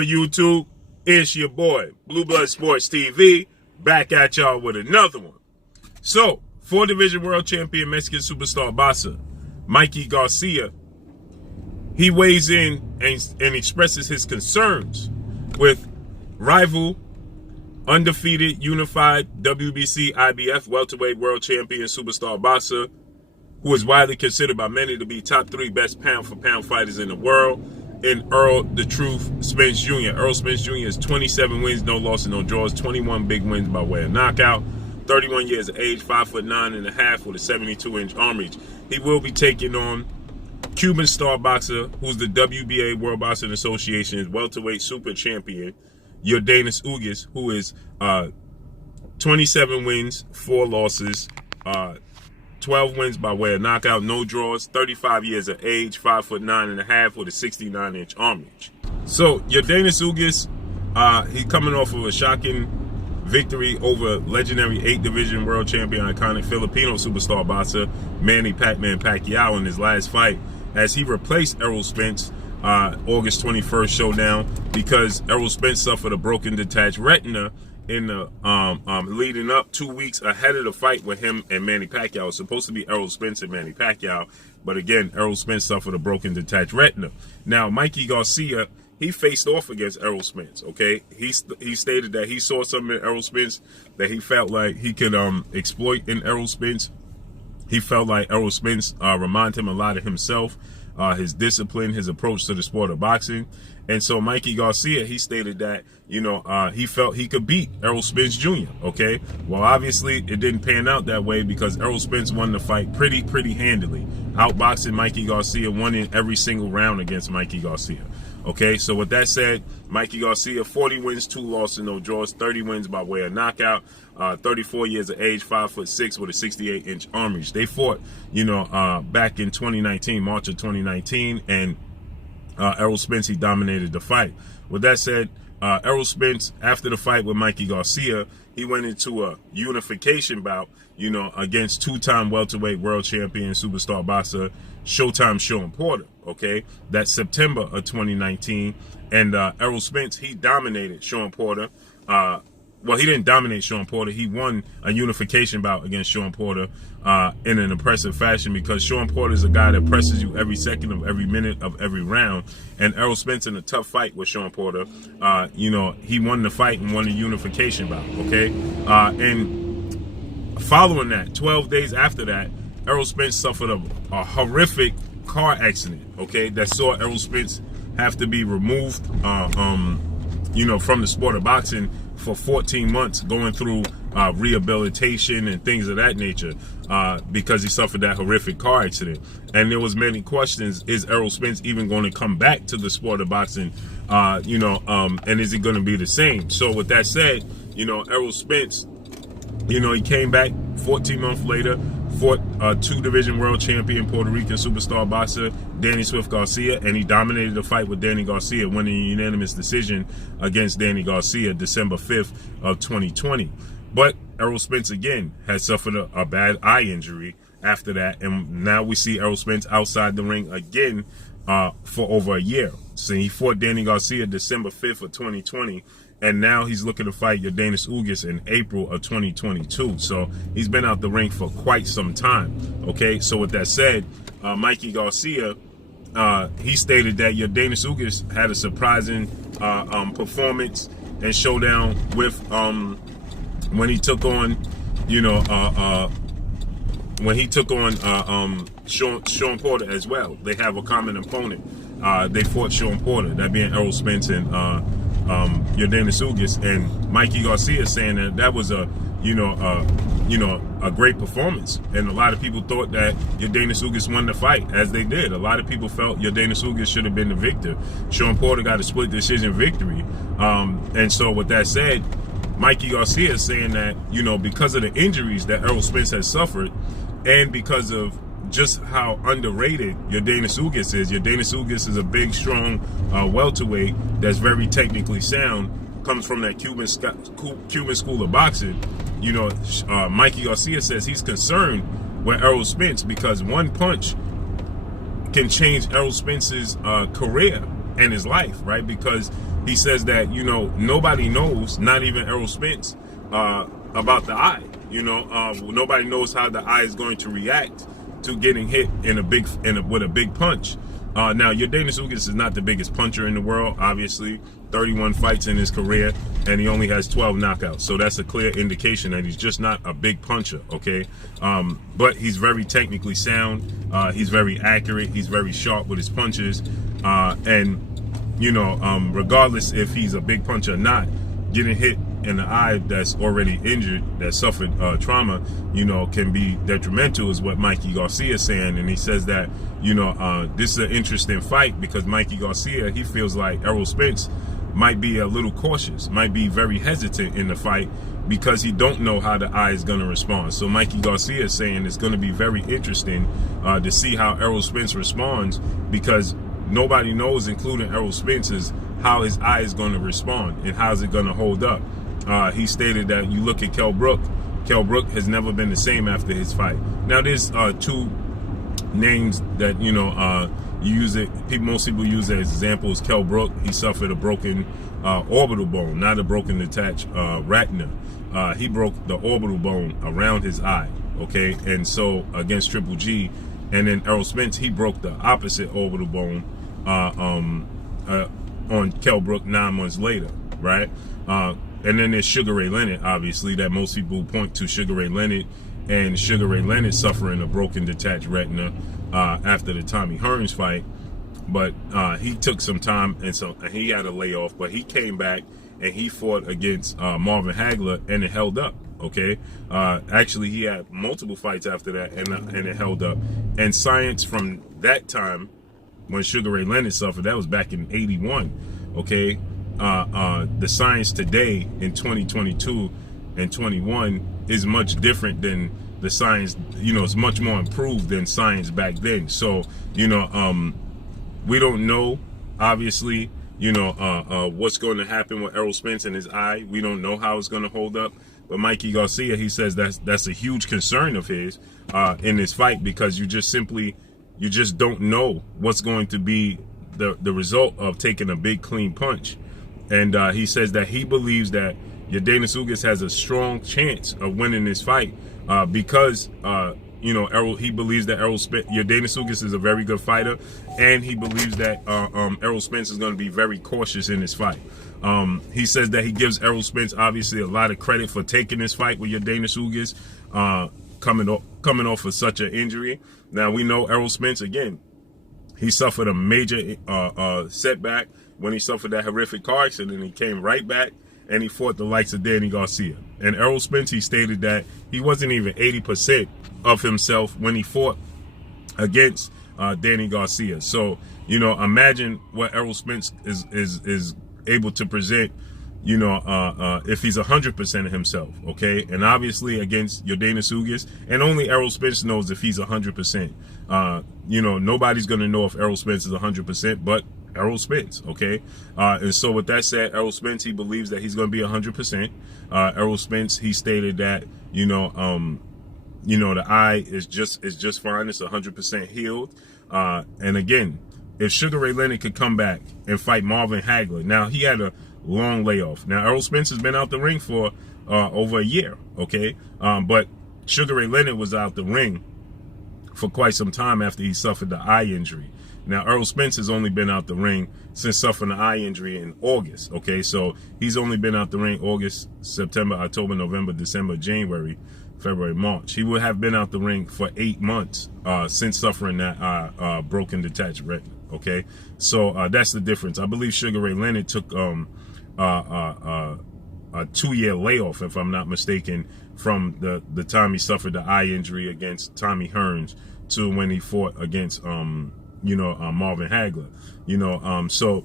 YouTube, it's your boy, Blue Blood Sports TV, back at y'all with another one. So, 4-division world champion Mexican superstar boxer, Mikey Garcia, he weighs in and expresses his concerns with rival, undefeated, unified WBC IBF welterweight world champion superstar boxer, who is widely considered by many to be top 3 best pound-for-pound fighters in the world, in Errol "The Truth" Spence Jr. Errol Spence Jr. has 27 wins, no losses, no draws, 21 big wins by way of knockout, 31 years of age, 5'9.5" with a 72-inch arm reach. He will be taking on Cuban star boxer, who's the WBA World Boxing Association's welterweight super champion, Yordenis Ugas, who is 27 wins, 4 losses, 12 wins by way of knockout, no draws, 35 years of age, 5'9.5" with a 69-inch arm reach. So Yordenis Ugas, he's coming off of a shocking victory over legendary 8-division world champion, iconic Filipino superstar boxer Manny "Pac-Man" Pacquiao in his last fight, as he replaced Errol Spence August 21st showdown, because Errol Spence suffered a broken detached retina in the leading up 2 weeks ahead of the fight with him and Manny Pacquiao. It was supposed to be Errol Spence and Manny Pacquiao, but again, Errol Spence suffered a broken detached retina. Now, Mikey Garcia, he faced off against Errol Spence, okay? He stated that he saw something in Errol Spence that he felt like he could exploit in Errol Spence. He felt like Errol Spence reminded him a lot of himself, his discipline, his approach to the sport of boxing. And so Mikey Garcia, he stated that, he felt he could beat Errol Spence Jr., okay? Well, obviously, it didn't pan out that way, because Errol Spence won the fight pretty handily. Outboxing Mikey Garcia, won in every single round against Mikey Garcia. Okay, so with that said, Mikey Garcia, 40 wins, 2 losses, no draws, 30 wins by way of knockout, 34 years of age, 5'6" with a 68-inch arm reach. They fought, back in 2019, March of 2019, and Errol Spence, he dominated the fight. With that said, Errol Spence, after the fight with Mikey Garcia, he went into a unification bout, against 2-time welterweight world champion superstar boxer Showtime Sean Porter, okay? That's September of 2019. And Errol Spence, he dominated Sean Porter. Well, he didn't dominate Sean Porter. He won a unification bout against Sean Porter in an impressive fashion, because Sean Porter is a guy that presses you every second of every minute of every round. And Errol Spence, in a tough fight with Sean Porter, he won the fight and won the unification bout, okay? And following that, 12 days after that, Errol Spence suffered a horrific car accident, okay, that saw Errol Spence have to be removed, from the sport of boxing for 14 months, going through rehabilitation and things of that nature, because he suffered that horrific car accident. And there was many questions: is Errol Spence even going to come back to the sport of boxing? And is he going to be the same? So with that said, Errol Spence, he came back 14 months later, fought 2-division world champion Puerto Rican superstar boxer Danny Swift Garcia, and he dominated the fight with Danny Garcia, winning a unanimous decision against Danny Garcia December 5th of 2020. But Errol Spence, again, had suffered a bad eye injury after that, and now we see Errol Spence outside the ring again for over a year. So he fought Danny Garcia December 5th of 2020, and now he's looking to fight Yordenis Ugas in April of 2022. So he's been out the ring for quite some time, okay? So with that said, Mikey Garcia, he stated that Yordenis Ugas had a surprising performance and showdown with when he took on, Sean Porter as well. They have a common opponent. They fought Sean Porter, that being Errol Spence and Yordenis Ugas, and Mikey Garcia saying that was a great performance, and a lot of people thought that Yordenis Ugas won the fight, as they did. A lot of people felt Yordenis Ugas should have been the victor. Sean Porter got a split decision victory, and so with that said, Mikey Garcia is saying that because of the injuries that Errol Spence has suffered, and because of just how underrated Yordenis Ugas is. Yordenis Ugas is a big, strong welterweight that's very technically sound, comes from that Cuban school of boxing. Mikey Garcia says he's concerned with Errol Spence, because one punch can change Errol Spence's career and his life, right? Because he says that, you know, nobody knows, not even Errol Spence, about the eye. You know, nobody knows how the eye is going to react to getting hit in with a big punch. Now, Yordenis Ugas is not the biggest puncher in the world, obviously. 31 fights in his career, and he only has 12 knockouts. So that's a clear indication that he's just not a big puncher, okay? But he's very technically sound. He's very accurate. He's very sharp with his punches. And, you know, regardless if he's a big puncher or not, getting hit in the eye that's already injured, that suffered trauma, you know, can be detrimental, is what Mikey Garcia is saying. And he says that, you know, this is an interesting fight because Mikey Garcia, he feels like Errol Spence might be a little cautious, might be very hesitant in the fight because he don't know how the eye is going to respond. So Mikey Garcia is saying it's going to be very interesting to see how Errol Spence responds, because nobody knows, including Errol Spence, is how his eye is going to respond and how's it going to hold up. He stated that you look at Kell Brook has never been the same after his fight. Now, there's two names that, you know, you use it. Most people use it as examples. Kell Brook, he suffered a broken orbital bone, not a broken detached retina. He broke the orbital bone around his eye. Okay, and so against Triple G, and then Errol Spence, he broke the opposite orbital bone on Kell Brook 9 months later, right? And then there's Sugar Ray Leonard, obviously, that most people point to Sugar Ray Leonard, and Sugar Ray Leonard suffering a broken detached retina after the Tommy Hearns fight. But he took some time, and he had a layoff, but he came back and he fought against Marvin Hagler, and it held up. Okay, actually he had multiple fights after that, and it held up. And science from that time, when Sugar Ray Leonard suffered, that was back in '81. Okay, the science today in 2022 and 21 is much different than the science. You know, it's much more improved than science back then. So, you know, we don't know, obviously, you know, what's going to happen with Errol Spence and his eye. We don't know how it's going to hold up. But Mikey Garcia, he says that's a huge concern of his in this fight, because you just don't know what's going to be the result of taking a big clean punch. And he says that he believes that Yordenis Ugas has a strong chance of winning this fight because you know, he believes that Yordenis Ugas is a very good fighter, and he believes that Errol Spence is going to be very cautious in this fight. He says that he gives Errol Spence obviously a lot of credit for taking this fight with Yordenis Ugas, coming off of such an injury. Now, we know Errol Spence, again, he suffered a major setback when he suffered that horrific car accident. He came right back and he fought the likes of Danny Garcia. And Errol Spence, he stated that he wasn't even 80% of himself when he fought against Danny Garcia. So, you know, imagine what Errol Spence is able to present, you know, if he's 100% of himself, okay? And obviously against Yordenis Ugas, and only Errol Spence knows if he's 100%. You know, nobody's going to know if Errol Spence is 100%, but Errol Spence, okay? And so with that said, Errol Spence, he believes that he's going to be 100%. Errol Spence, he stated that, you know, the eye is just fine. It's 100% healed. And again, if Sugar Ray Leonard could come back and fight Marvin Hagler, now he had a long layoff. Now Errol Spence has been out the ring for over a year, okay? But Sugar Ray Leonard was out the ring for quite some time after he suffered the eye injury. Now, Errol Spence has only been out the ring since suffering the eye injury in August, okay? So he's only been out the ring August, September, October, November, December, January, February, March. He would have been out the ring for 8 months since suffering that broken detached retina, okay? So that's the difference. I believe Sugar Ray Leonard took a 2-year layoff, if I'm not mistaken, from the time he suffered the eye injury against Tommy Hearns to when he fought against you know, Marvin Hagler, you know, so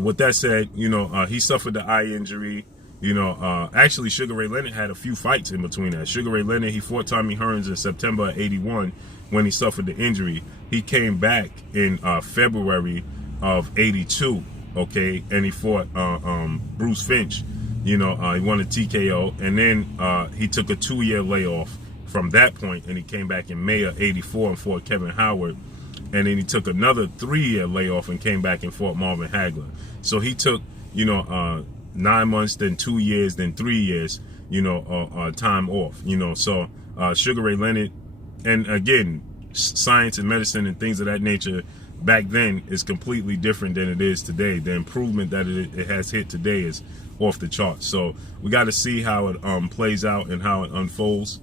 with that said, you know, he suffered the eye injury, you know, actually Sugar Ray Leonard had a few fights in between that. Sugar Ray Leonard, he fought Tommy Hearns in September of '81 when he suffered the injury. He came back in February of '82, okay, and he fought Bruce Finch, you know, he won a TKO, and then he took a 2-year layoff from that point, and he came back in May of '84 and fought Kevin Howard and then he took another 3-year layoff and came back and fought Marvin Hagler. So he took, 9 months, then 2 years, then 3 years, time off. So Sugar Ray Leonard, and again, science and medicine and things of that nature back then is completely different than it is today. The improvement that it has hit today is off the charts. So we got to see how it plays out and how it unfolds.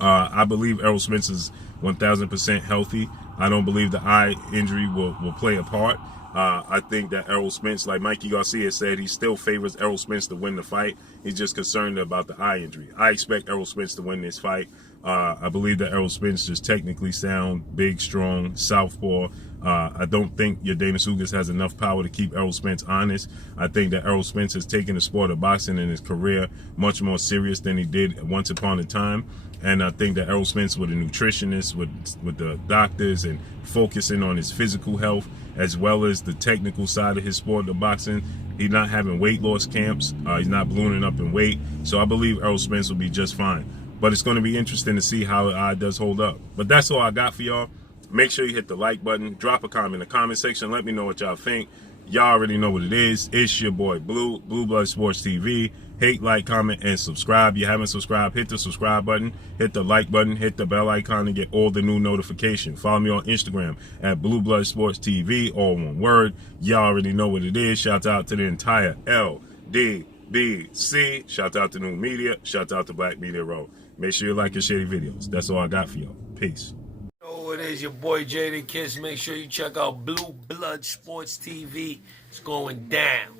I believe Errol Spence is 1,000% healthy. I don't believe the eye injury will play a part. I think that Errol Spence, like Mikey Garcia said, he still favors Errol Spence to win the fight. He's just concerned about the eye injury. I expect Errol Spence to win this fight. I believe that Errol Spence is technically sound, big, strong, southpaw. I don't think Yordenis Ugas has enough power to keep Errol Spence honest. I think that Errol Spence has taken the sport of boxing and his career much more serious than he did once upon a time. And I think that Errol Spence, with a nutritionist, with the doctors, and focusing on his physical health as well as the technical side of his sport of boxing, he's not having weight loss camps. He's not ballooning up in weight. So I believe Errol Spence will be just fine. But it's going to be interesting to see how the eye does hold up. But that's all I got for y'all. Make sure you hit the like button. Drop a comment in the comment section. Let me know what y'all think. Y'all already know what it is. It's your boy Blue Blood Sports TV. Hate, like, comment, and subscribe. If you haven't subscribed, hit the subscribe button, hit the like button, hit the bell icon, and get all the new notifications. Follow me on Instagram at Blue Blood Sports TV, all one word. Y'all already know what it is. Shout out to the entire LDBC. Shout out to New Media. Shout out to Black Media Row. Make sure you like and share the videos. That's all I got for y'all. Peace. Oh, it is your boy Jada Kiss. Make sure you check out Blue Blood Sports TV. It's going down.